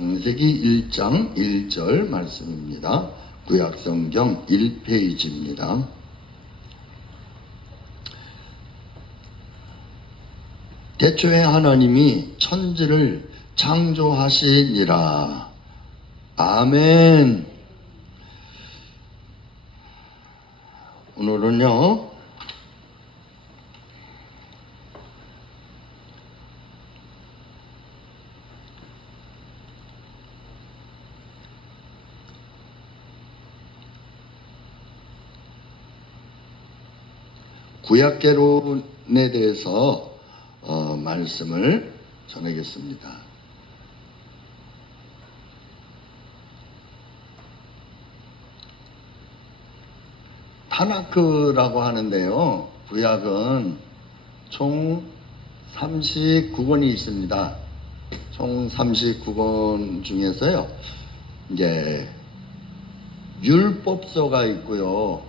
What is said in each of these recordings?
창세기 1장 1절 말씀입니다. 구약성경 1페이지입니다. 태초에 하나님이 천지를 창조하시니라. 아멘. 오늘은요, 구약개론에 대해서 말씀을 전하겠습니다. 타나크라고 하는데요, 구약은 총 39권이 있습니다. 총 39권 중에서요, 이제 율법서가 있고요,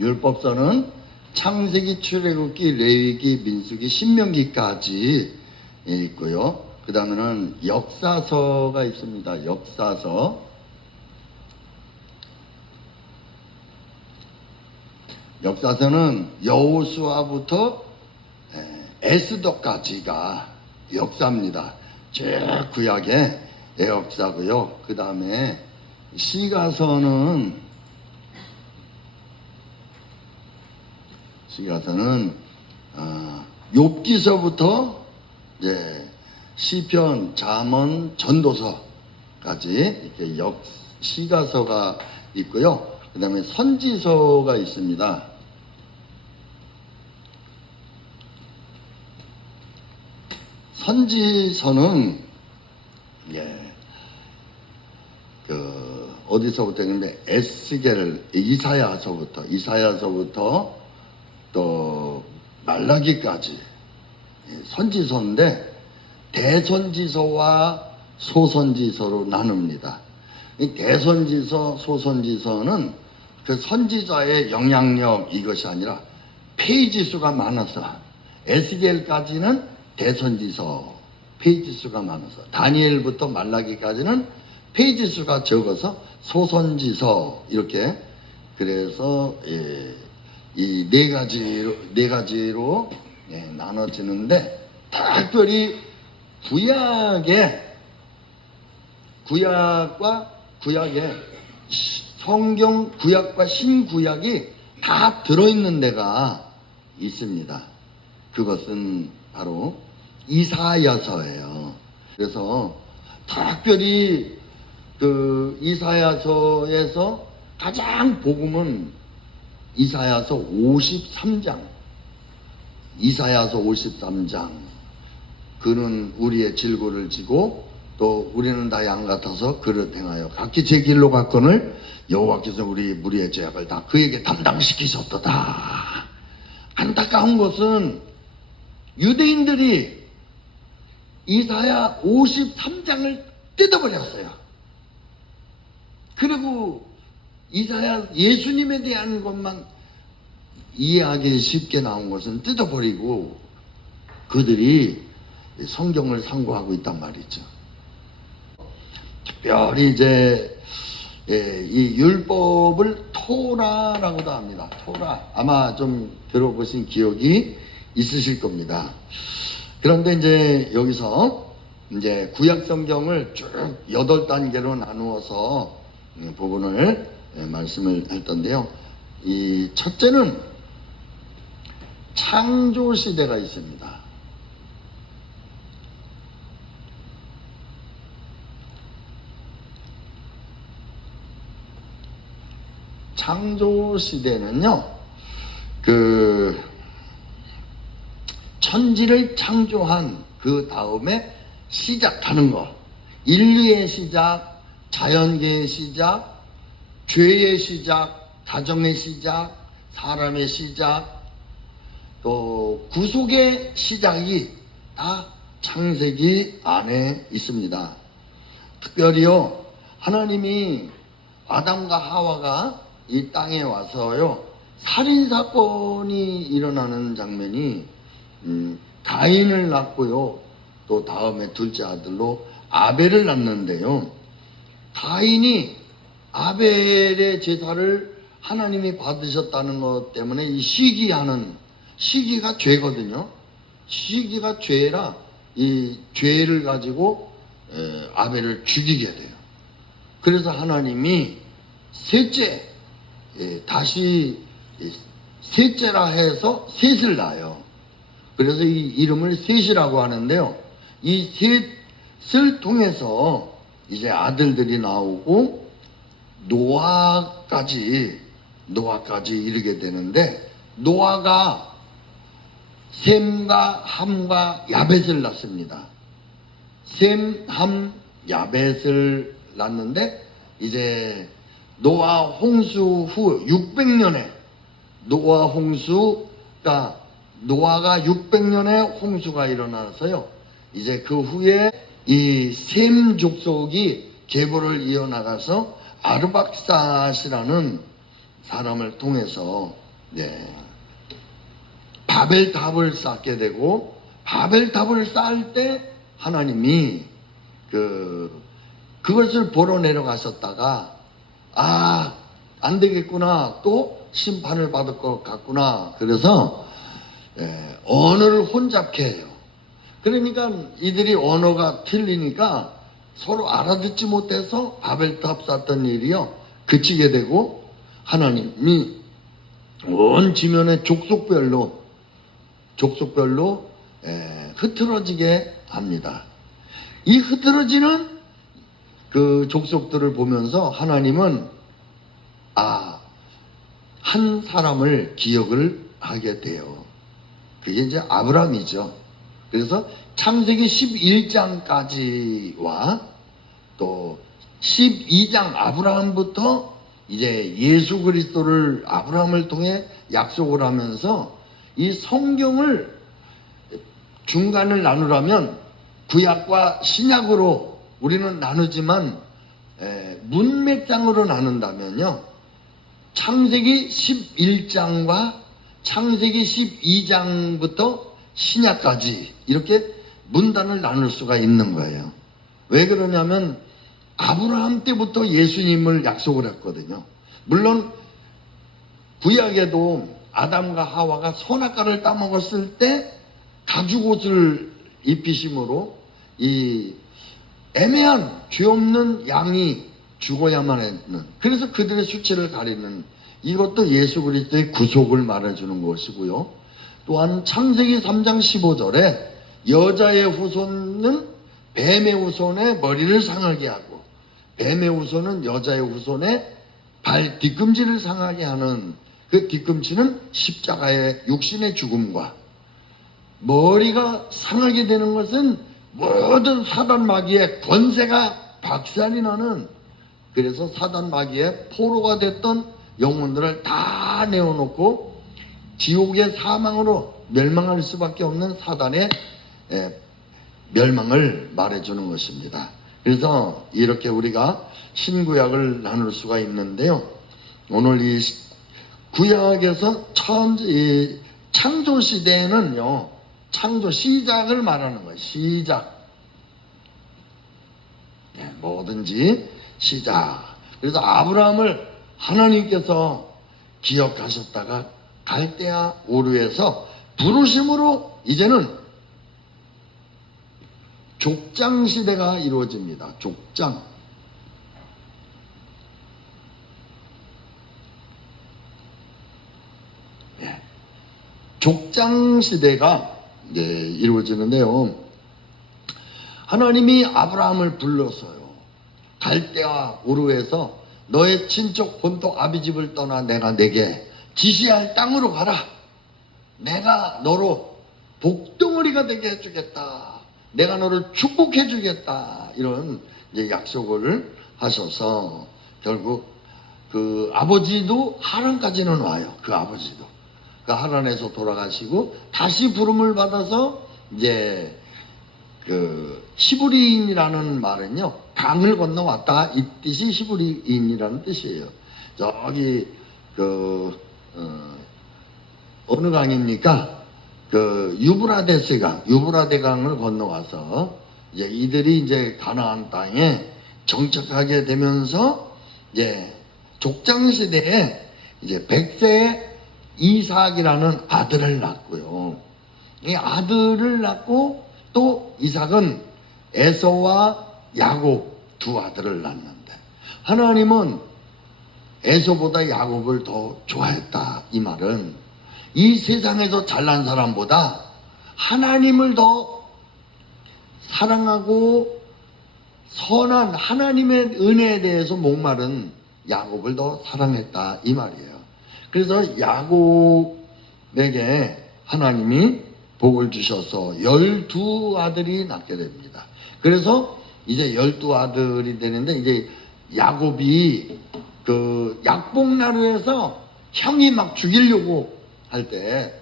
율법서는 창세기, 출애굽기, 레위기, 민수기, 신명기까지 있고요. 그 다음에는 역사서가 있습니다. 역사서. 역사서는 여호수아부터 에스더까지가 역사입니다. 쭉 구약의 역사고요. 그 다음에 시가서는 욥기서부터 이제 시편, 잠언, 전도서까지 이렇게 시가서가 있고요. 그 다음에 선지서가 있습니다. 선지서는 어디서부터 했는데 에스겔, 이사야서부터 또 말라기까지 선지서인데 대선지서와 소선지서로 나눕니다. 이 대선지서, 소선지서는 그 선지자의 영향력 이것이 아니라 페이지 수가 많아서, 에스겔까지는 대선지서 페이지 수가 많아서, 다니엘부터 말라기까지는 페이지 수가 적어서 소선지서, 이렇게 그래서 이 네 가지로 나눠지는데, 특별히 구약의 성경 구약과 신구약이 다 들어있는 데가 있습니다. 그것은 바로 이사야서예요. 그래서 특별히 그 이사야서에서 가장 복음은 이사야서 53장. 이사야서 53장. 그는 우리의 질고를 지고 또 우리는 다 양 같아서 그릇 행하여 각기 제 길로 갔거늘 여호와께서 우리 무리의 죄악을 다 그에게 담당시키셨도다. 안타까운 것은 유대인들이 이사야 53장을 뜯어버렸어요. 그리고 이사야 예수님에 대한 것만 이해하기 쉽게 나온 것은 뜯어버리고 그들이 성경을 상고하고 있단 말이죠. 특별히 이제 이 율법을 토라라고도 합니다. 토라. 아마 좀 들어보신 기억이 있으실 겁니다. 그런데 이제 여기서 이제 구약 성경을 쭉 8단계로 나누어서 부분을 말씀을 했던데요. 이 첫째는 창조 시대가 있습니다. 창조 시대는요, 천지를 창조한 그 다음에 시작하는 거, 인류의 시작, 자연계의 시작, 죄의 시작, 가정의 시작, 사람의 시작, 또 구속의 시작이 다 창세기 안에 있습니다. 특별히요, 하나님이 아담과 하와가 이 땅에 와서요, 살인 사건이 일어나는 장면이 가인을 낳고요. 또 다음에 둘째 아들로 아벨을 낳는데요. 가인이 아벨의 제사를 하나님이 받으셨다는 것 때문에 이 시기가 죄거든요. 시기가 죄라 이 죄를 가지고 아벨을 죽이게 돼요. 그래서 하나님이 다시 셋째라 해서 셋을 낳아요. 그래서 이 이름을 셋이라고 하는데요. 이 셋을 통해서 이제 아들들이 나오고 노아까지 이르게 되는데, 노아가 셈과 함과 야벳을 낳습니다. 셈, 함, 야벳을 낳는데, 이제 노아 홍수 후 600년에 노아가 600년에 홍수가 일어나서요. 이제 그 후에 이 셈 족속이 계보를 이어나가서 아르박삿이라는 사람을 통해서 바벨탑을 쌓게 되고, 바벨탑을 쌓을 때 하나님이 그것을 보러 내려가셨다가 안 되겠구나, 또 심판을 받을 것 같구나. 그래서 언어를 혼잡케 해요. 그러니까 이들이 언어가 틀리니까 서로 알아듣지 못해서 바벨탑 쌓던 일이요 그치게 되고, 하나님이 온 지면의 족속별로 흐트러지게 합니다. 이 흐트러지는 그 족속들을 보면서 하나님은 한 사람을 기억을 하게 돼요. 그게 이제 아브라함이죠. 그래서 창세기 11장까지와 또 12장 아브라함부터 이제 예수 그리스도를 아브라함을 통해 약속을 하면서 이 성경을 중간을 나누라면 구약과 신약으로 우리는 나누지만 문맥상으로 나눈다면요, 창세기 11장과 창세기 12장부터 신약까지 이렇게 문단을 나눌 수가 있는 거예요. 왜 그러냐면 아브라함 때부터 예수님을 약속을 했거든요. 물론 구약에도 아담과 하와가 선악과를 따먹었을 때 가죽옷을 입히심으로 이 애매한 죄 없는 양이 죽어야만 했는, 그래서 그들의 수치를 가리는, 이것도 예수 그리스도의 구속을 말해주는 것이고요. 또한 창세기 3장 15절에 여자의 후손은 뱀의 후손의 머리를 상하게 하고, 뱀의 후손은 여자의 후손의 발 뒤꿈치를 상하게 하는, 그 뒤꿈치는 십자가의 육신의 죽음과, 머리가 상하게 되는 것은 모든 사단 마귀의 권세가 박살이 나는, 그래서 사단 마귀의 포로가 됐던 영혼들을 다 내어놓고 지옥의 사망으로 멸망할 수밖에 없는 사단의 멸망을 말해주는 것입니다. 그래서 이렇게 우리가 신구약을 나눌 수가 있는데요. 오늘 이 구약에서 창조 시대에는요, 창조 시작을 말하는 거예요. 시작. 뭐든지 시작. 그래서 아브라함을 하나님께서 기억하셨다가 갈대아 우르에서 부르심으로 이제는 족장 시대가 이루어집니다. 족장. 족장 시대가 이루어지는데요. 하나님이 아브라함을 불러서요, 갈대아 우르에서 너의 친척 본토 아비집을 떠나 내가 내게 지시할 땅으로 가라. 내가 너로 복덩어리가 되게 해주겠다. 내가 너를 축복해 주겠다. 이런 이제 약속을 하셔서 결국 그 아버지도 하란까지는 와요. 그 아버지도. 그 하란에서 돌아가시고 다시 부름을 받아서 이제 그 히브리인이라는 말은요, 강을 건너왔다, 이 뜻이 히브리인이라는 뜻이에요. 저기 어느 강입니까? 그 유브라데 강을 건너와서 이제 이들이 이제 가나안 땅에 정착하게 되면서 이제 족장 시대에 이제 100세에 이삭이라는 아들을 낳고요. 이 아들을 낳고 또 이삭은 에서와 야곱 두 아들을 낳는데 하나님은 에서보다 야곱을 더 좋아했다. 이 말은 이 세상에서 잘난 사람보다 하나님을 더 사랑하고 선한 하나님의 은혜에 대해서 목마른 야곱을 더 사랑했다. 이 말이에요. 그래서 야곱에게 하나님이 복을 주셔서 12아들이 낳게 됩니다. 그래서 이제 12아들이 되는데 이제 야곱이 그 약복나루에서 형이 막 죽이려고 할 때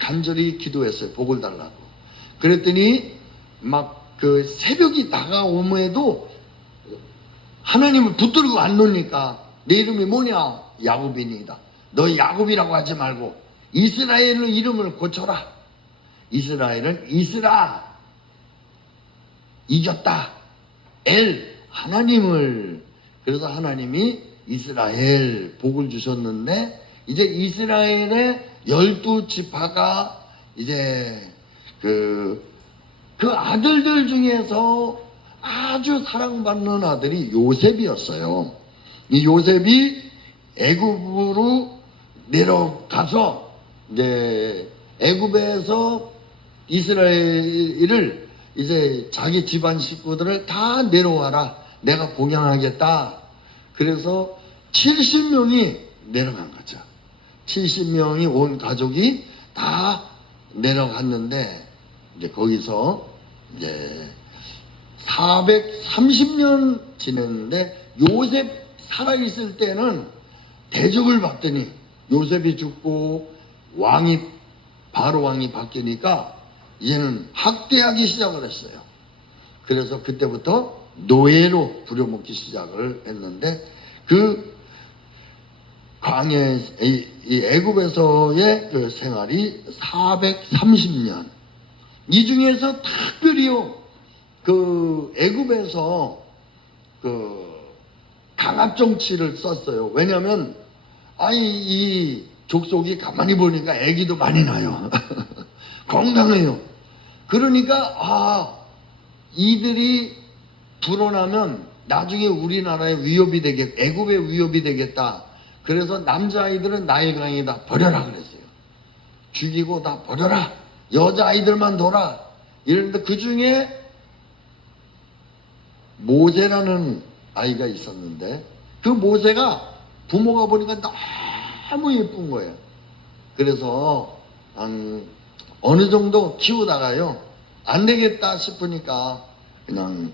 간절히 기도했어요. 복을 달라고. 그랬더니 막 그 새벽이 다가오면에도 하나님을 붙들고 안 놓으니까 내 이름이 뭐냐? 야곱이니이다. 너 야곱이라고 하지 말고 이스라엘의 이름을 고쳐라. 이스라엘은 이스라 이겼다. 엘 하나님을. 그래서 하나님이 이스라엘 복을 주셨는데 이제 이스라엘의 12지파가 이제 그 아들들 중에서 아주 사랑받는 아들이 요셉이었어요. 이 요셉이 애굽으로 내려가서 이제 애굽에서 이스라엘을 이제 자기 집안 식구들을 다 내려와라. 내가 봉양하겠다. 그래서 70명이 내려간 거죠. 70명이 온 가족이 다 내려갔는데 이제 거기서 이제 430년 지냈는데 요셉 살아있을 때는 대접을 받더니 요셉이 죽고 바로 왕이 바뀌니까 이제는 학대하기 시작을 했어요. 그래서 그때부터 노예로 부려먹기 시작을 했는데 그 광야 이 애굽에서의 그 생활이 430년. 이 중에서 특별히요 그 애굽에서 그 강압 정치를 썼어요. 왜냐하면 이 족속이 가만히 보니까 애기도 많이 나요. 건강해요. 그러니까 이들이 불어나면 나중에 우리나라의 위협이 되겠, 애굽의 위협이 되겠다. 그래서 남자아이들은 나일강에다 버려라 그랬어요. 죽이고 다 버려라. 여자아이들만 둬라. 이랬는데 그 중에 모세라는 아이가 있었는데 그 모세가 부모가 보니까 너무 예쁜 거예요. 그래서 어느 정도 키우다가요 안 되겠다 싶으니까 그냥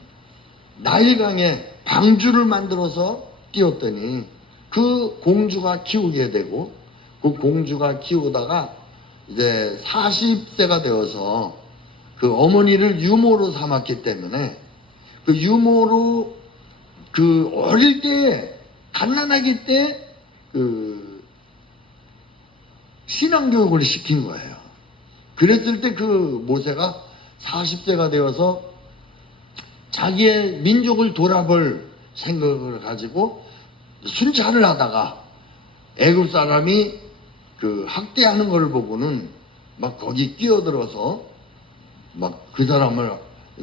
나일강에 방주를 만들어서 띄웠더니 그 공주가 키우게 되고 그 공주가 키우다가 이제 40세가 되어서 그 어머니를 유모로 삼았기 때문에 그 유모로 그 어릴 때 갓난아기 때 그 신앙교육을 시킨 거예요. 그랬을 때 그 모세가 40세가 되어서 자기의 민족을 돌아볼 생각을 가지고 순찰을 하다가 애굽 사람이 그 학대하는 걸 보고는 막 거기 끼어들어서 막 그 사람을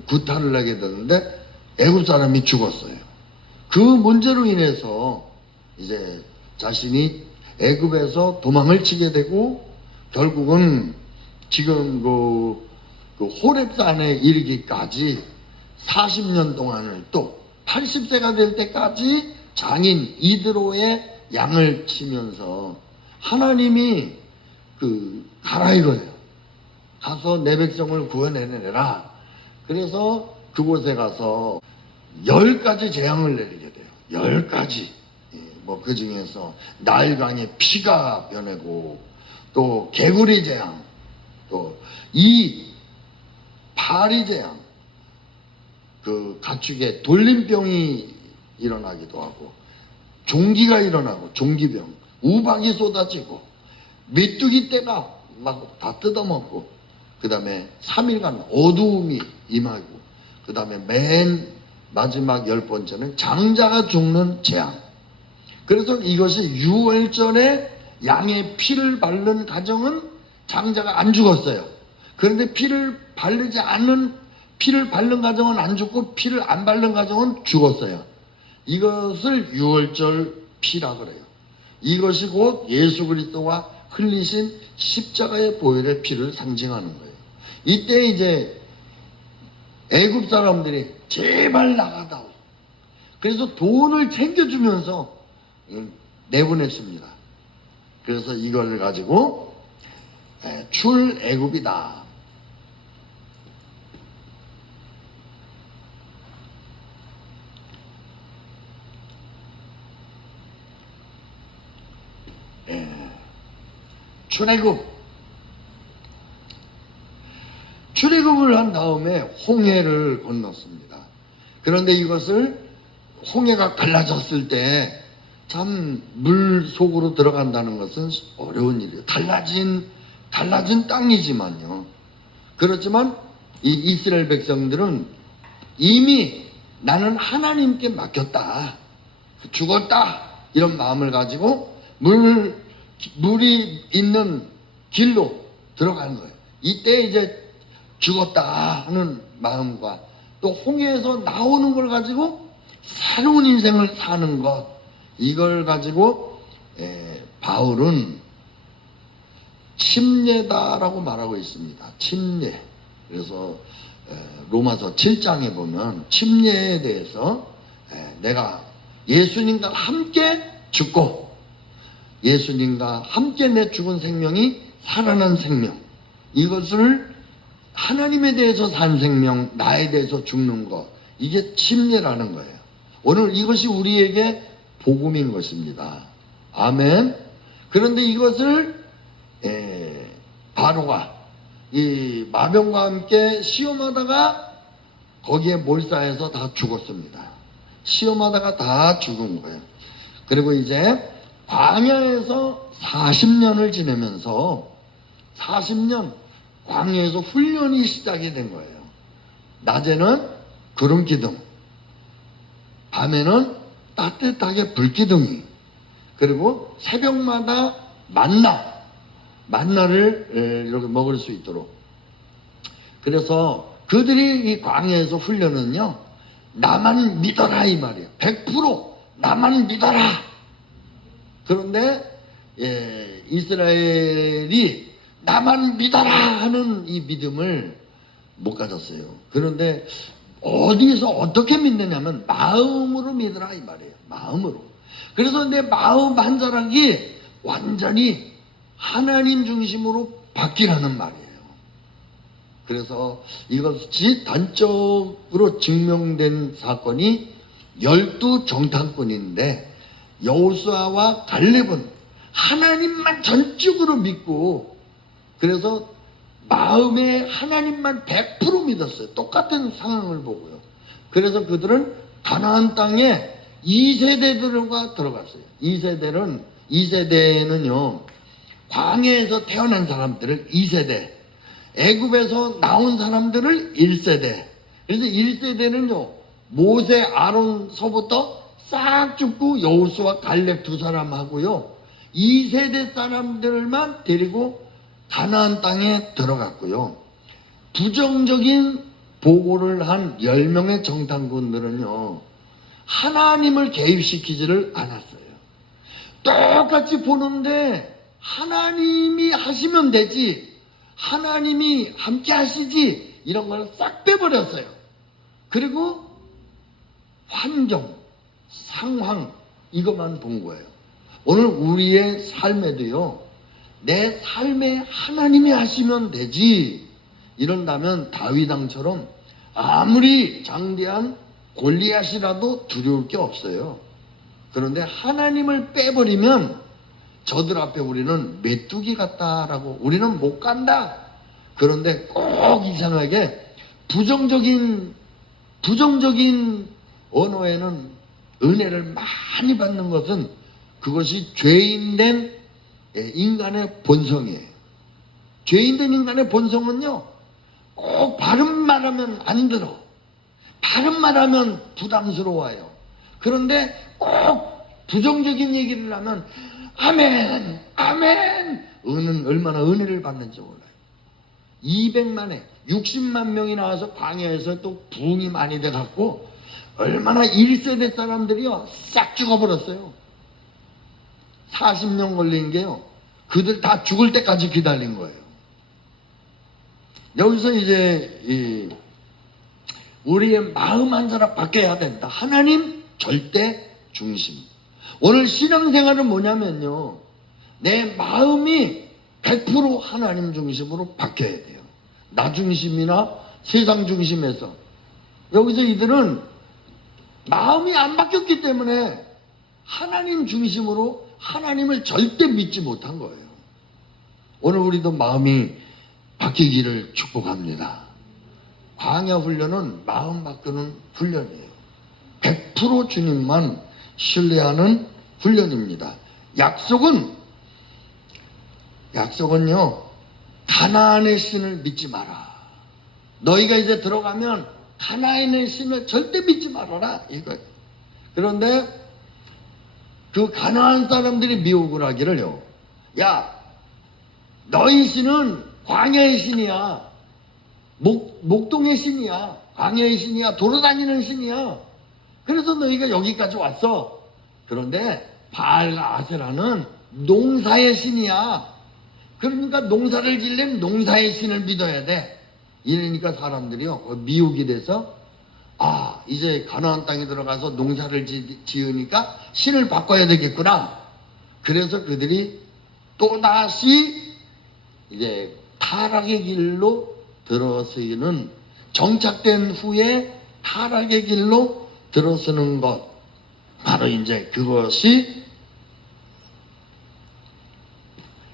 구타를 하게 되는데 애굽 사람이 죽었어요. 그 문제로 인해서 이제 자신이 애굽에서 도망을 치게 되고 결국은 지금 그 호렙산에 이르기까지 40년 동안을 또 80세가 될 때까지 장인 이드로의 양을 치면서 하나님이 가라 이거예요. 가서 내 백성을 구원해내라. 그래서 그곳에 가서 10가지 재앙을 내리게 돼요. 10가지. 뭐 그 중에서 나일강의 피가 변하고 또 개구리 재앙, 또 이 파리 재앙, 그 가축에 돌림병이 일어나기도 하고 종기가 일어나고 종기병, 우박이 쏟아지고 메뚜기 떼가 막 다 뜯어먹고, 그 다음에 3일간 어두움이 임하고, 그 다음에 맨 마지막 10번째는 장자가 죽는 재앙. 그래서 이것이 유월절에 양의 피를 바른 가정은 장자가 안 죽었어요. 그런데 피를 바른 가정은 안 죽고 피를 안 바른 가정은 죽었어요. 이것을 유월절 피라 그래요. 이것이 곧 예수 그리스도가 흘리신 십자가의 보혈의 피를 상징하는 거예요. 이때 이제 애굽 사람들이 제발 나가다오. 그래서 돈을 챙겨주면서 내보냈습니다. 그래서 이걸 가지고 출애굽이다. 출애굽을 한 다음에 홍해를 건넜습니다. 그런데 이것을 홍해가 갈라졌을 때 참 물 속으로 들어간다는 것은 어려운 일이에요. 갈라진 땅이지만요. 그렇지만 이 이스라엘 백성들은 이미 나는 하나님께 맡겼다, 죽었다, 이런 마음을 가지고 물이 있는 길로 들어간 거예요. 이때 이제 죽었다 하는 마음과 또 홍해에서 나오는 걸 가지고 새로운 인생을 사는 것, 이걸 가지고 바울은 침례다라고 말하고 있습니다. 침례. 그래서 로마서 7장에 보면 침례에 대해서 내가 예수님과 함께 죽고 예수님과 함께 내 죽은 생명이 살아난 생명, 이것을 하나님에 대해서 산 생명, 나에 대해서 죽는 것, 이게 침례라는 거예요. 오늘 이것이 우리에게 복음인 것입니다. 아멘. 그런데 이것을 바로가 이 마병과 함께 시험하다가 거기에 몰사해서 다 죽었습니다. 시험하다가 다 죽은 거예요. 그리고 이제 광야에서 40년을 지내면서 40년 광야에서 훈련이 시작이 된 거예요. 낮에는 구름 기둥, 밤에는 따뜻하게 불 기둥이, 그리고 새벽마다 만나를 이렇게 먹을 수 있도록. 그래서 그들이 이 광야에서 훈련은요, 나만 믿어라 이 말이에요. 100% 나만 믿어라. 그런데 이스라엘이 나만 믿어라 하는 이 믿음을 못 가졌어요. 그런데 어디서 어떻게 믿느냐면 마음으로 믿으라 이 말이에요. 마음으로. 그래서 내 마음 한 자락이 완전히 하나님 중심으로 바뀌라는 말이에요. 그래서 이것이 단적으로 증명된 사건이 12정탐꾼인데 여호수아와 갈렙은 하나님만 전적으로 믿고, 그래서 마음에 하나님만 100% 믿었어요. 똑같은 상황을 보고요. 그래서 그들은 가나안 땅에 2세대들과 들어갔어요. 2세대는요, 광야에서 태어난 사람들을 2세대, 애굽에서 나온 사람들을 1세대. 그래서 1세대는요, 모세, 아론서부터 싹 죽고 여호수아, 갈렙 두 사람 하고요, 2세대 사람들만 데리고 가나안 땅에 들어갔고요. 부정적인 보고를 한 10명의 정탐꾼들은요, 하나님을 개입시키지를 않았어요. 똑같이 보는데 하나님이 하시면 되지, 하나님이 함께 하시지, 이런 걸 싹 빼버렸어요. 그리고 환경, 상황, 이것만 본 거예요. 오늘 우리의 삶에도요, 내 삶에 하나님이 하시면 되지, 이런다면 다윗 왕처럼 아무리 장대한 골리앗이라도 두려울 게 없어요. 그런데 하나님을 빼버리면 저들 앞에 우리는 메뚜기 같다라고, 우리는 못 간다. 그런데 꼭 이상하게 부정적인 언어에는 은혜를 많이 받는 것은 그것이 죄인된 인간의 본성이에요. 죄인된 인간의 본성은요, 꼭 바른 말하면 안 들어. 바른 말하면 부담스러워요. 그런데 꼭 부정적인 얘기를 하면 아멘, 아멘. 얼마나 은혜를 받는지 몰라요. 200만에 60만 명이 나와서 광야에서 또 부흥이 많이 돼갖고 얼마나 1세대 사람들이요 싹 죽어버렸어요. 40년 걸린 게요, 그들 다 죽을 때까지 기다린 거예요. 여기서 이제 우리의 마음 한 사람 바뀌어야 된다. 하나님 절대 중심. 오늘 신앙생활은 뭐냐면요, 내 마음이 100% 하나님 중심으로 바뀌어야 돼요. 나 중심이나 세상 중심에서. 여기서 이들은 마음이 안 바뀌었기 때문에 하나님 중심으로 하나님을 절대 믿지 못한 거예요. 오늘 우리도 마음이 바뀌기를 축복합니다. 광야 훈련은 마음 바꾸는 훈련이에요. 100% 주님만 신뢰하는 훈련입니다. 약속은요, 가나안의 신을 믿지 마라. 너희가 이제 들어가면 가나안의 신을 절대 믿지 말아라, 이거예요. 그런데 그 가나안 사람들이 미혹을 하기를요, 야, 너희 신은 광야의 신이야, 목동의 신이야, 광야의 신이야, 돌아다니는 신이야. 그래서 너희가 여기까지 왔어. 그런데 바알과 아세라는 농사의 신이야. 그러니까 농사를 지려면 농사의 신을 믿어야 돼. 이러니까 사람들이요, 미혹이 돼서 이제 가나안 땅에 들어가서 농사를 지으니까 신을 바꿔야 되겠구나. 그래서 그들이 또다시 이제 타락의 길로 들어서는, 정착된 후에 타락의 길로 들어서는 것, 바로 이제 그것이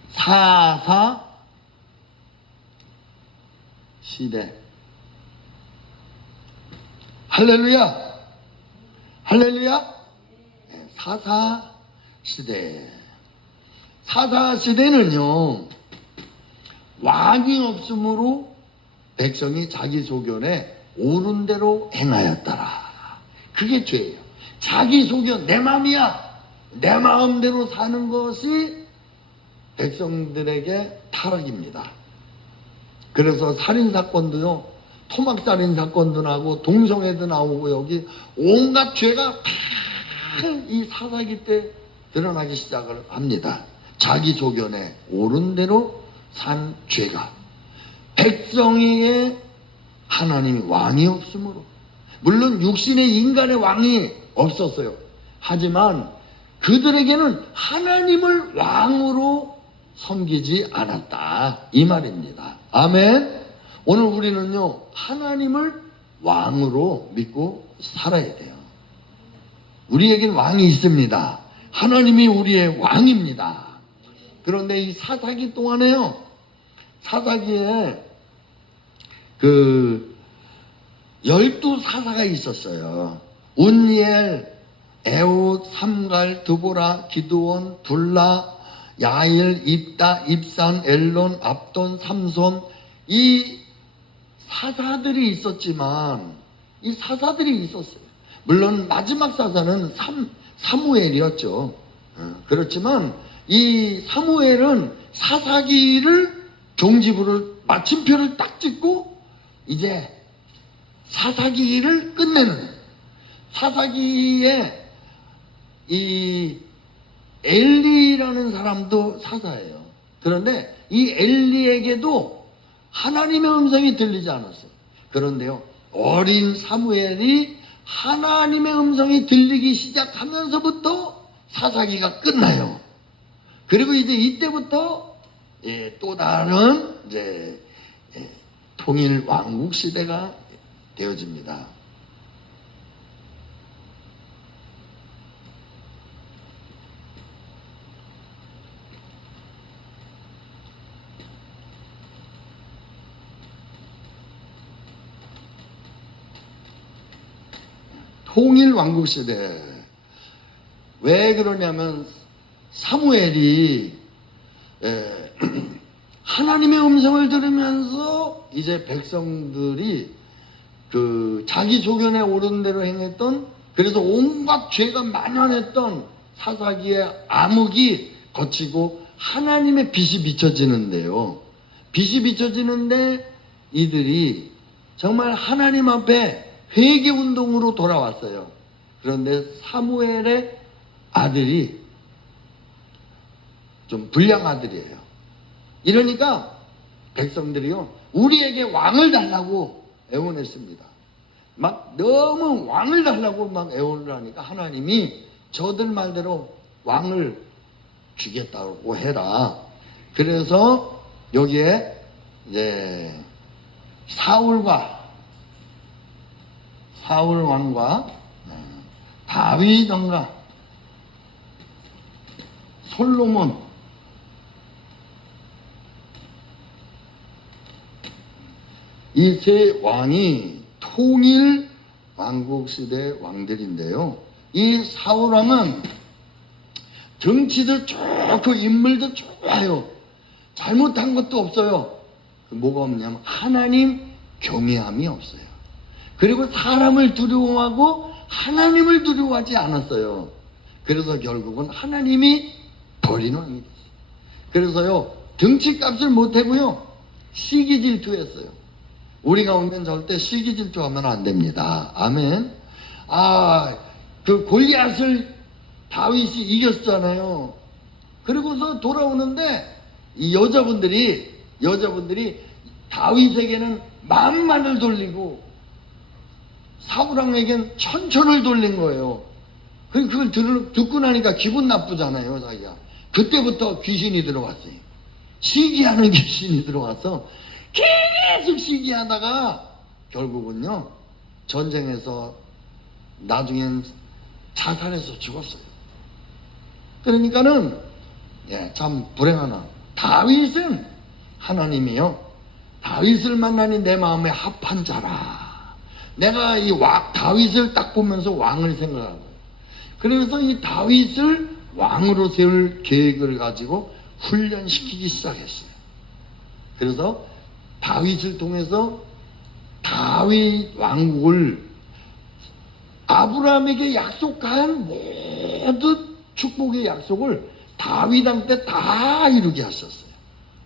사사 시대. 할렐루야, 할렐루야. 사사 시대. 사사 시대는요, 왕이 없으므로 백성이 자기 소견에 옳은 대로 행하였더라. 그게 죄예요. 자기 소견, 내 마음이야, 내 마음대로 사는 것이 백성들에게 타락입니다. 그래서 살인사건도요, 토막살인사건도 나고 동성애도 나오고, 여기 온갖 죄가 다 이 사사기 때 드러나기 시작을 합니다. 자기 소견에 옳은 대로 산 죄가. 백성에게 하나님이 왕이 없으므로, 물론 육신의 인간의 왕이 없었어요. 하지만 그들에게는 하나님을 왕으로 섬기지 않았다, 이 말입니다. 아멘. 오늘 우리는요, 하나님을 왕으로 믿고 살아야 돼요. 우리에겐 왕이 있습니다. 하나님이 우리의 왕입니다. 그런데 이 사사기 동안에요, 사사기에 12사사가 있었어요. 운니엘, 에훗, 삼갈, 드보라, 기드온, 둘라, 야일, 입다, 입산, 엘론, 압돈, 삼손. 이 사사들이 있었지만, 이 사사들이 있었어요. 물론 마지막 사사는 사무엘이었죠. 그렇지만 이 사무엘은 사사기를 종지부를, 마침표를 딱 찍고 이제 사사기를 끝내는, 사사기에 이 엘리라는 사람도 사사예요. 그런데 이 엘리에게도 하나님의 음성이 들리지 않았어요. 그런데요, 어린 사무엘이 하나님의 음성이 들리기 시작하면서부터 사사기가 끝나요. 그리고 이제 이때부터 또 다른 이제 통일 왕국 시대가 되어집니다. 통일 왕국 시대. 왜 그러냐면 사무엘이 에, 하나님의 음성을 들으면서 이제 백성들이 그 자기 소견에 오른 대로 행했던, 그래서 온갖 죄가 만연했던 사사기의 암흑이 거치고 하나님의 빛이 비춰지는데요. 빛이 비춰지는데 이들이 정말 하나님 앞에 회개 운동으로 돌아왔어요. 그런데 사무엘의 아들이 좀 불량 아들이에요. 이러니까 백성들이요, 우리에게 왕을 달라고 애원했습니다. 막 너무 왕을 달라고 막 애원을 하니까 하나님이 저들 말대로 왕을 주겠다고 해라. 그래서 여기에 이제 사울 왕과 다윗 왕과 솔로몬, 이 세 왕이 통일 왕국 시대 왕들인데요. 이 사울 왕은 정치도 좋고 인물도 좋아요. 잘못한 것도 없어요. 뭐가 없냐면 하나님 경외함이 없어요. 그리고 사람을 두려워하고 하나님을 두려워하지 않았어요. 그래서 결국은 하나님이 버리는 왕이 됐어요. 그래서요, 등치값을 못하고요, 시기질투했어요. 우리가 오면 절대 시기질투하면 안 됩니다. 아멘. 그 골리앗을 다윗이 이겼잖아요. 그리고서 돌아오는데 이 여자분들이 다윗에게는 만만을 돌리고 사울왕에겐 천천을 돌린 거예요. 그걸 듣고 나니까 기분 나쁘잖아요, 자기가. 그때부터 귀신이 들어왔어요. 시기하는 귀신이 들어와서 계속 시기하다가 결국은요, 전쟁에서 나중엔 자살해서 죽었어요. 그러니까는 참 불행한 왕. 다윗은 하나님이요, 다윗을 만나니 내 마음에 합한 자라. 내가 이 다윗을 딱 보면서 왕을 생각하고, 그래서 이 다윗을 왕으로 세울 계획을 가지고 훈련시키기 시작했어요. 그래서 다윗을 통해서 다윗 왕국을 아브라함에게 약속한 모든 축복의 약속을 다윗한테 다 이루게 하셨어요.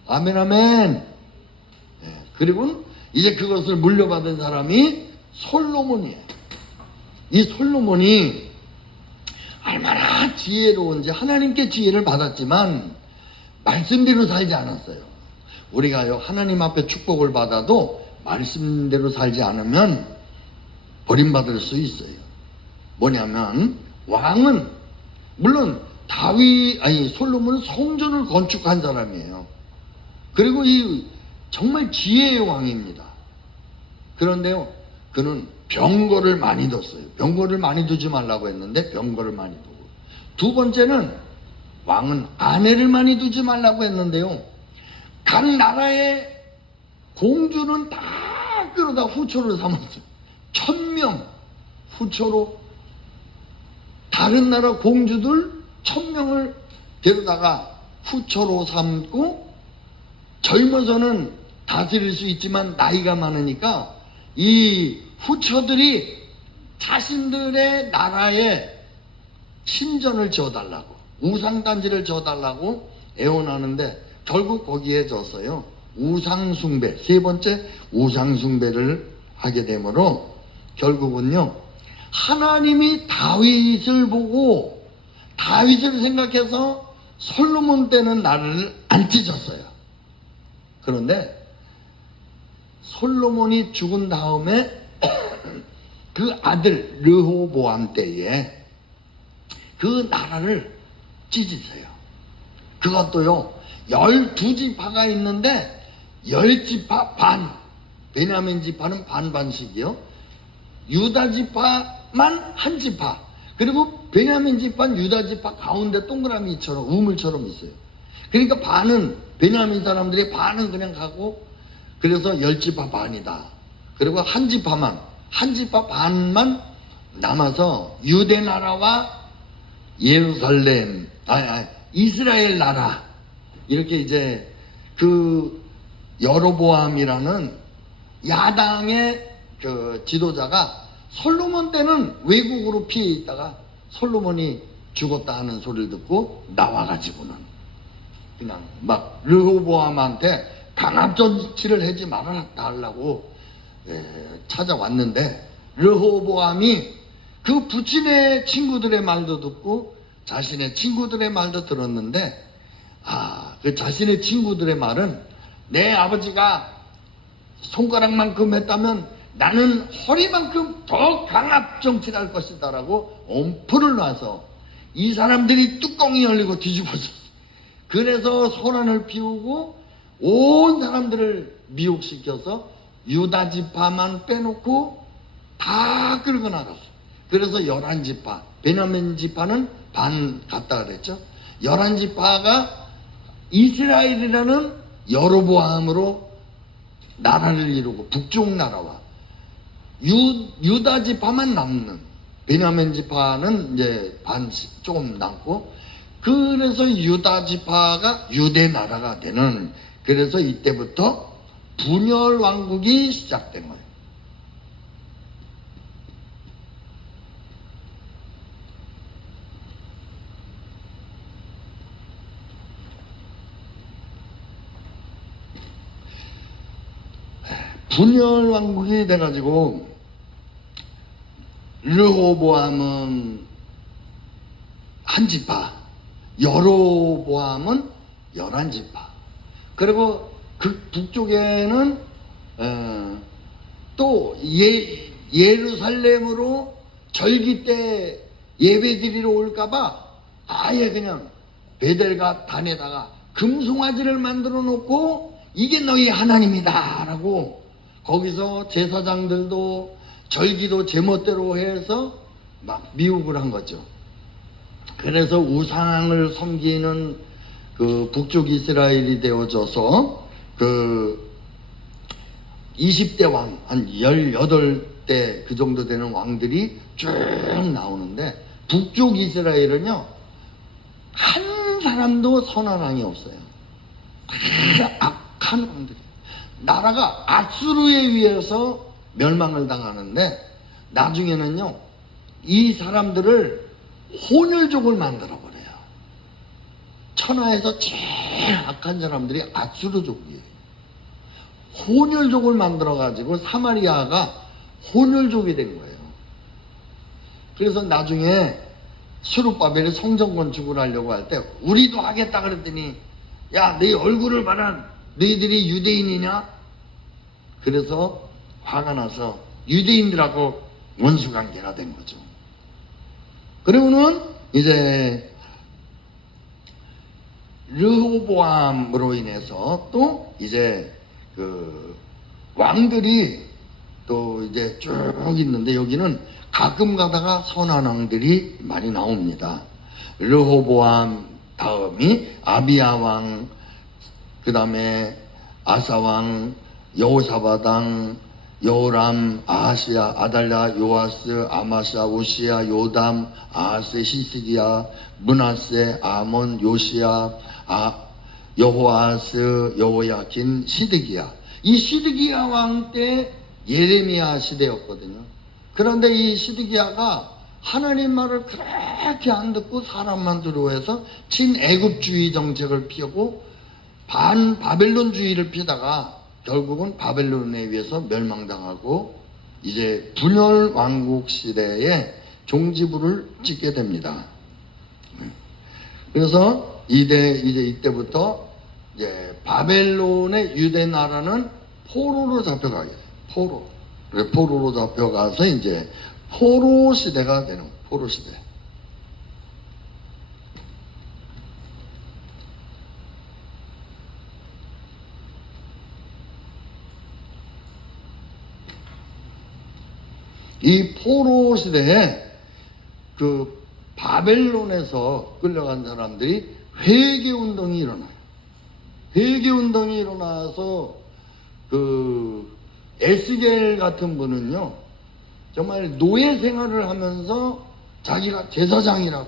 아멘, 아멘. 그리고 이제 그것을 물려받은 사람이 솔로몬이에요. 이 솔로몬이 얼마나 지혜로운지, 하나님께 지혜를 받았지만 말씀대로 살지 않았어요. 우리가요, 하나님 앞에 축복을 받아도 말씀대로 살지 않으면 버림받을 수 있어요. 뭐냐면, 왕은 물론 솔로몬은 성전을 건축한 사람이에요. 그리고 이 정말 지혜의 왕입니다. 그런데요, 그는 병거를 많이 뒀어요. 병거를 많이 두지 말라고 했는데 병거를 많이 두고, 두 번째는 왕은 아내를 많이 두지 말라고 했는데요, 각 나라의 공주는 다 끌어다 후초로 삼았어요. 1000명 후초로, 다른 나라 공주들 1000명을 데려다가 후초로 삼고, 젊어서는 다스릴 수 있지만 나이가 많으니까 이 후처들이 자신들의 나라에 신전을 지어달라고, 우상단지를 지어달라고 애원하는데 결국 거기에 졌어요. 우상숭배, 세 번째 우상숭배를 하게 되므로 결국은요, 하나님이 다윗을 보고 다윗을 생각해서 솔로몬 때는 나를 안 찢었어요. 그런데 솔로몬이 죽은 다음에 그 아들 르호보암 때에 그 나라를 찢으세요. 그것도요, 12지파가 있는데 10지파 반, 베냐민 지파는 반반씩이요, 유다 지파만 한 지파, 그리고 베냐민 지파는 유다 지파 가운데 동그라미처럼 우물처럼 있어요. 그러니까 반은 베냐민 사람들이, 반은 그냥 가고, 그래서 10지파 반이다. 그리고 한 지파 반만 남아서 유대 나라와 예루살렘, 이스라엘 나라, 이렇게 이제 그 여로보암이라는 야당의 그 지도자가 솔로몬 때는 외국으로 피해 있다가 솔로몬이 죽었다 하는 소리를 듣고 나와가지고는 그냥 막 르호보암한테 강압정치를 하지 말아라 하려고 찾아왔는데, 르호보암이 그 부친의 친구들의 말도 듣고 자신의 친구들의 말도 들었는데, 그 자신의 친구들의 말은 내 아버지가 손가락만큼 했다면 나는 허리만큼 더 강압정치를 할 것이다 라고 엄포를 놔서 이 사람들이 뚜껑이 열리고 뒤집어졌어. 그래서 소란을 피우고 온 사람들을 미혹시켜서 유다 지파만 빼놓고 다 끌고 나갔어. 그래서 11지파, 베냐민 지파는 반 갔다 그랬죠. 11지파가 이스라엘이라는 여로보암으로 나라를 이루고 북쪽 나라와 유다 지파만 남는, 베냐민 지파는 이제 반 조금 남고, 그래서 유다 지파가 유대 나라가 되는, 그래서 이때부터 분열 왕국이 시작된 거예요. 분열 왕국이 돼가지고 르호보암은 한 지파, 여로보암은 11지파. 그리고 그 북쪽에는 또 예루살렘으로 절기 때 예배 드리러 올까봐 아예 그냥 베델과 단에다가 금송아지를 만들어 놓고 이게 너희 하나님이다 라고 거기서 제사장들도 절기도 제멋대로 해서 막 미혹을 한 거죠. 그래서 우상을 섬기는 그 북쪽 이스라엘이 되어져서 그 20대 왕, 한 18대 그 정도 되는 왕들이 쭉 나오는데, 북쪽 이스라엘은요 한 사람도 선한 왕이 없어요. 다 악한 왕들이에요. 나라가 아수르에 의해서 멸망을 당하는데, 나중에는요 이 사람들을 혼혈족을 만들어버려요. 천하에서 제일 악한 사람들이 아수르족이에요. 혼혈족을 만들어가지고 사마리아가 혼혈족이 된 거예요. 그래서 나중에 스룹바벨이 성전 건축을 하려고 할 때 우리도 하겠다 그랬더니, 야, 네 얼굴을 봐라, 너희들이 유대인이냐? 그래서 화가 나서 유대인들하고 원수관계가 된 거죠. 그리고는 이제 르호보암으로 인해서 또 이제 그 왕들이 또 이제 쭉 있는데, 여기는 가끔 가다가 선한 왕들이 많이 나옵니다. 르호보암 다음이 아비야 왕, 그 다음에 아사 왕, 여호사밧 왕, 여호람, 아하시야, 아달랴, 요아스, 아마샤, 오시야, 요담, 아하스, 히스기야, 므낫세, 아몬, 요시야, 여호아스, 여호야킨, 시드기야. 이 시드기야 왕 때 예레미야 시대였거든요. 그런데 이 시드기야가 하나님 말을 그렇게 안 듣고 사람만 두려워해서 친애굽주의 정책을 피우고 반 바벨론주의를 피다가 결국은 바벨론에 의해서 멸망당하고 이제 분열 왕국 시대에 종지부를 찍게 됩니다. 그래서 이제 이때부터 이제 바벨론의 유대 나라는 포로로 잡혀가게 돼요. 포로로 잡혀가서 이제 포로 시대가 되는, 포로 시대. 이 포로 시대에 그 바벨론에서 끌려간 사람들이 회개운동이 일어나요. 회개운동이 일어나서 그 에스겔 같은 분은요 정말 노예 생활을 하면서 자기가 제사장이라고,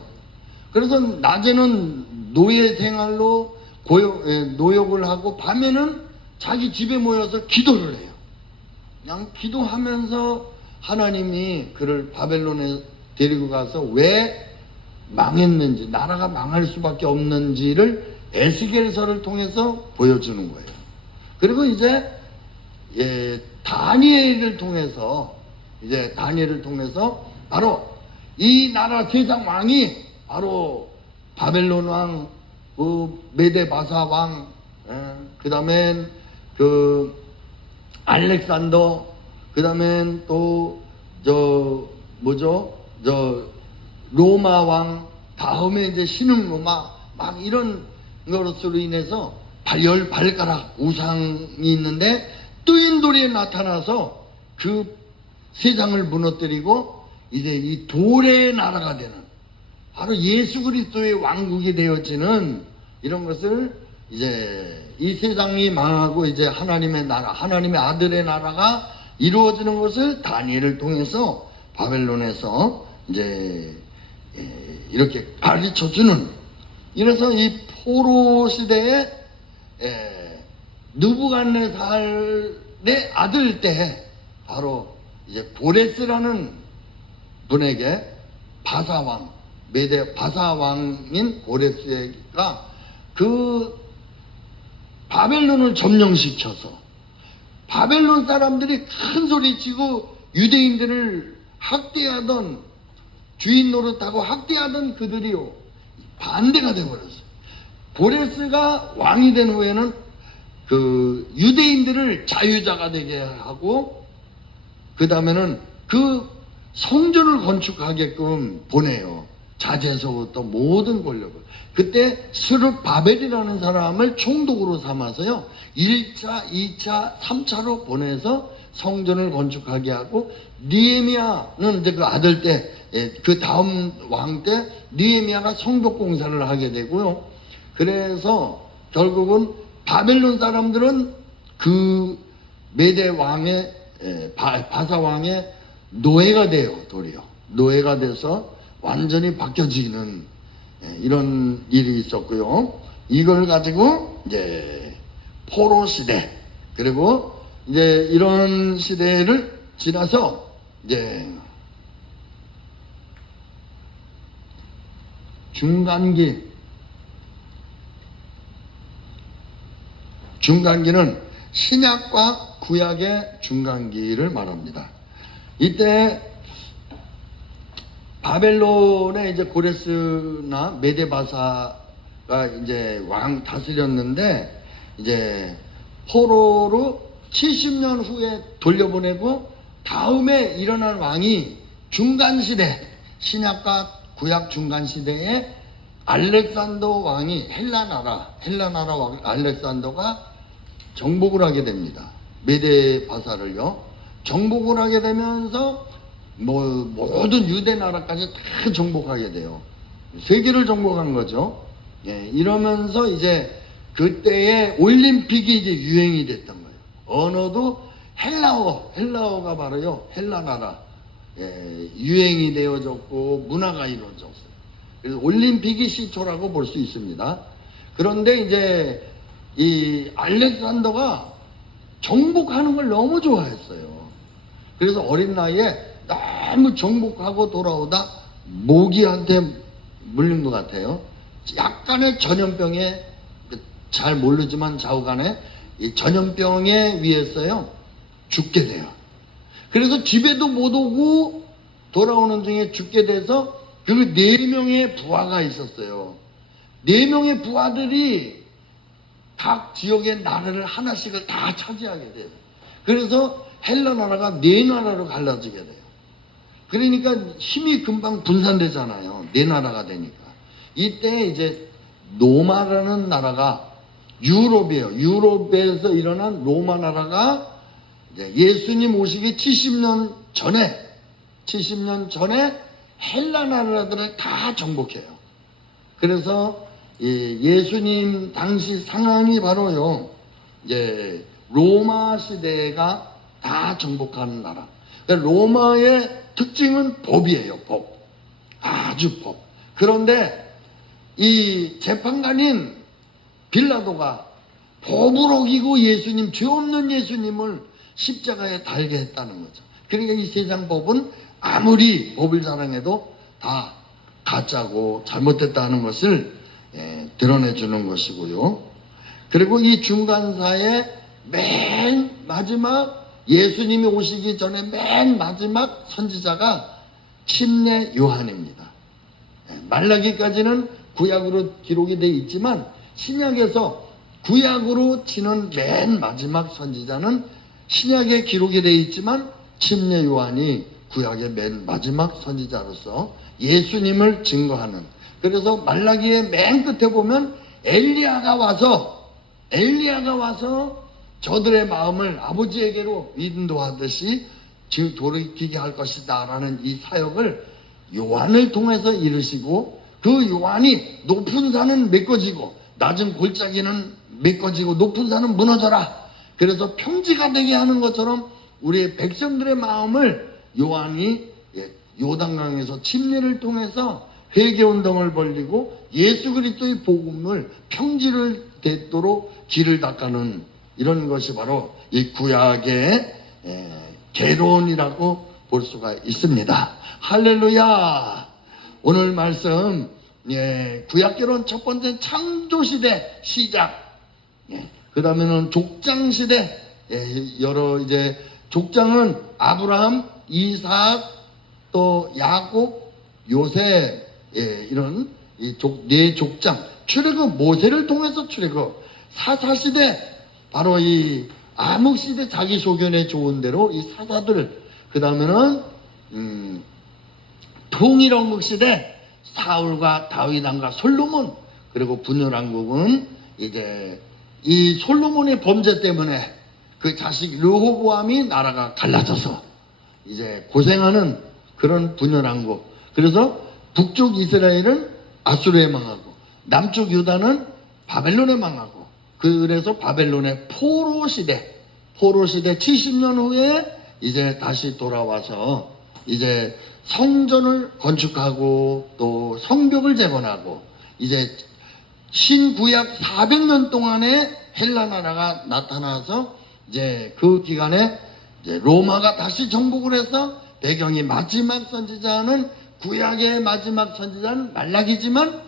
그래서 낮에는 노예 생활로 노역을 하고 밤에는 자기 집에 모여서 기도를 해요. 그냥 기도하면서 하나님이 그를 바벨론에 데리고 가서 왜 망했는지, 나라가 망할 수밖에 없는지를 에스겔서를 통해서 보여주는 거예요. 그리고 이제 다니엘을 통해서 바로 이 나라 세상 왕이 바로 바벨론 왕, 메데 바사 왕, 그 다음엔 알렉산더, 그 다음엔 로마 왕, 다음에 이제 신흥 로마, 막 이런 것으로 인해서 발가락 우상이 있는데 뜨인 돌에 나타나서 그 세상을 무너뜨리고 이제 이 돌의 나라가 되는, 바로 예수 그리스도의 왕국이 되어지는 이런 것을, 이제 이 세상이 망하고 이제 하나님의 나라, 하나님의 아들의 나라가 이루어지는 것을 다니엘을 통해서 바벨론에서 이제 이렇게 가르쳐 주는, 이래서 이 포로 시대에 느부갓네살의 아들 때 바로 이제 고레스라는 분에게 바사왕, 메데 바사왕인 고레스가 그 바벨론을 점령시켜서 바벨론 사람들이 큰 소리치고 유대인들을 학대하던, 주인 노릇하고 학대하던 그들이요 반대가 되어버렸어요. 고레스가 왕이 된 후에는 그 유대인들을 자유자가 되게 하고, 그 다음에는 그 성전을 건축하게끔 보내요. 자재서부터 모든 권력을. 그때 스룹바벨이라는 사람을 총독으로 삼아서요 1차, 2차, 3차로 보내서 성전을 건축하게 하고, 느헤미야는 이제 그 아들 때, 그 다음 왕 때 느헤미야가 성벽 공사를 하게 되고요. 그래서 결국은 바벨론 사람들은 그 메대 왕의 바사 왕의 노예가 돼요. 도리어 노예가 돼서 완전히 바뀌어지는 이런 일이 있었고요. 이걸 가지고 이제 포로 시대, 그리고 이제 이런 시대를 지나서 이제 중간기는 신약과 구약의 중간기를 말합니다. 이때 바벨론에 이제 고레스나 메데바사가 이제 왕 다스렸는데, 이제 포로로 70년 후에 돌려보내고, 다음에 일어난 왕이 중간시대, 신약과 구약 중간시대에 알렉산더 왕이 헬라나라 왕 알렉산더가 정복을 하게 됩니다. 메데바사를요 정복을 하게 되면서 모든 유대 나라까지 다 정복하게 돼요. 세계를 정복한 거죠. 이러면서 이제 그때의 올림픽이 이제 유행이 됐던 거예요. 언어도 헬라어가 바로요 헬라 나라 유행이 되어졌고 문화가 이루어졌어요. 그래서 올림픽이 시초라고 볼 수 있습니다. 그런데 이제 이 알렉산더가 정복하는 걸 너무 좋아했어요. 그래서 어린 나이에 너무 정복하고 돌아오다 모기한테 물린 것 같아요. 약간의 전염병에, 잘 모르지만 좌우간에 이 전염병에 의해서요 죽게 돼요. 그래서 집에도 못 오고 돌아오는 중에 죽게 돼서, 그 4명의 부하가 있었어요. 4명의 부하들이 각 지역의 나라를 하나씩을 다 차지하게 돼요. 그래서 헬라 나라가 4나라로 갈라지게 돼요. 그러니까 힘이 금방 분산되잖아요. 4나라가 되니까. 이때 이제 로마라는 나라가 유럽이에요. 유럽에서 일어난 로마 나라가 이제 예수님 오시기 70년 전에 헬라 나라들을 다 정복해요. 그래서 예수님 당시 상황이 바로요 이제 로마 시대가 다 정복하는 나라. 로마의 특징은 법이에요. 아주 법. 그런데 이 재판관인 빌라도가 법을 어기고 예수님, 죄 없는 예수님을 십자가에 달게 했다는 거죠. 그러니까 이 세상 법은 아무리 법을 자랑해도 다 가짜고 잘못됐다는 것을 드러내주는 것이고요. 그리고 이 중간사의 맨 마지막, 예수님이 오시기 전에 맨 마지막 선지자가 침례 요한입니다. 말라기까지는 구약으로 기록이 되어 있지만 신약에서 구약으로 치는 맨 마지막 선지자는 신약에 기록이 되어 있지만 침례 요한이 구약의 맨 마지막 선지자로서 예수님을 증거하는, 그래서 말라기의 맨 끝에 보면 엘리야가 와서 저들의 마음을 아버지에게로 인도하듯이 지금 돌이키게 할 것이다 라는 이 사역을 요한을 통해서 이루시고, 그 요한이 높은 산은 메꿔지고 낮은 골짜기는 메꿔지고 높은 산은 무너져라, 그래서 평지가 되게 하는 것처럼 우리 백성들의 마음을 요한이 요단강에서 침례를 통해서 회개운동을 벌리고 예수 그리스도의 복음을 평지를 되도록 길을 닦아는, 이런 것이 바로 이 구약의 계론이라고 볼 수가 있습니다. 할렐루야. 오늘 말씀, 구약계론 첫 번째 창조시대 시작, 그 다음에는 족장시대, 여러 이제 족장은 아브라함, 이삭, 또 야곱, 요셉, 이런 네 족장, 출애굽 모세를 통해서 출애굽, 사사시대, 바로 이 암흑시대, 자기 소견에 좋은 대로 이 사사들, 그 다음에는 통일왕국시대, 사울과 다윗 왕과 솔로몬, 그리고 분열왕국은 이제 이 솔로몬의 범죄 때문에 그 자식 르호보암이 나라가 갈라져서 이제 고생하는 그런 분열왕국. 그래서 북쪽 이스라엘은 아수르에 망하고 남쪽 유다는 바벨론에 망하고, 그래서 바벨론의 포로 시대 70년 후에 이제 다시 돌아와서 이제 성전을 건축하고 또 성벽을 재건하고, 이제 신구약 400년 동안에 헬라 나라가 나타나서 이제 그 기간에 이제 로마가 다시 정복을 해서, 배경이 마지막 선지자는, 구약의 마지막 선지자는 말라기지만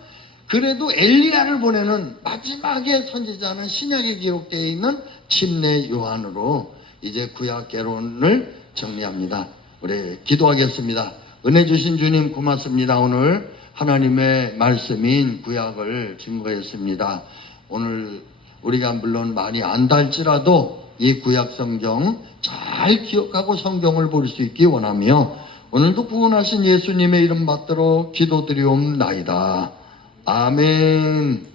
그래도 엘리야를 보내는 마지막의 선지자는 신약에 기록되어 있는 침례 요한으로 이제 구약 계론을 정리합니다. 우리 기도하겠습니다. 은혜 주신 주님 고맙습니다. 오늘 하나님의 말씀인 구약을 증거했습니다. 오늘 우리가 물론 많이 안다 할지라도 이 구약 성경 잘 기억하고 성경을 볼 수 있기 원하며, 오늘도 구원하신 예수님의 이름 받들어 기도드리옵나이다. 아멘.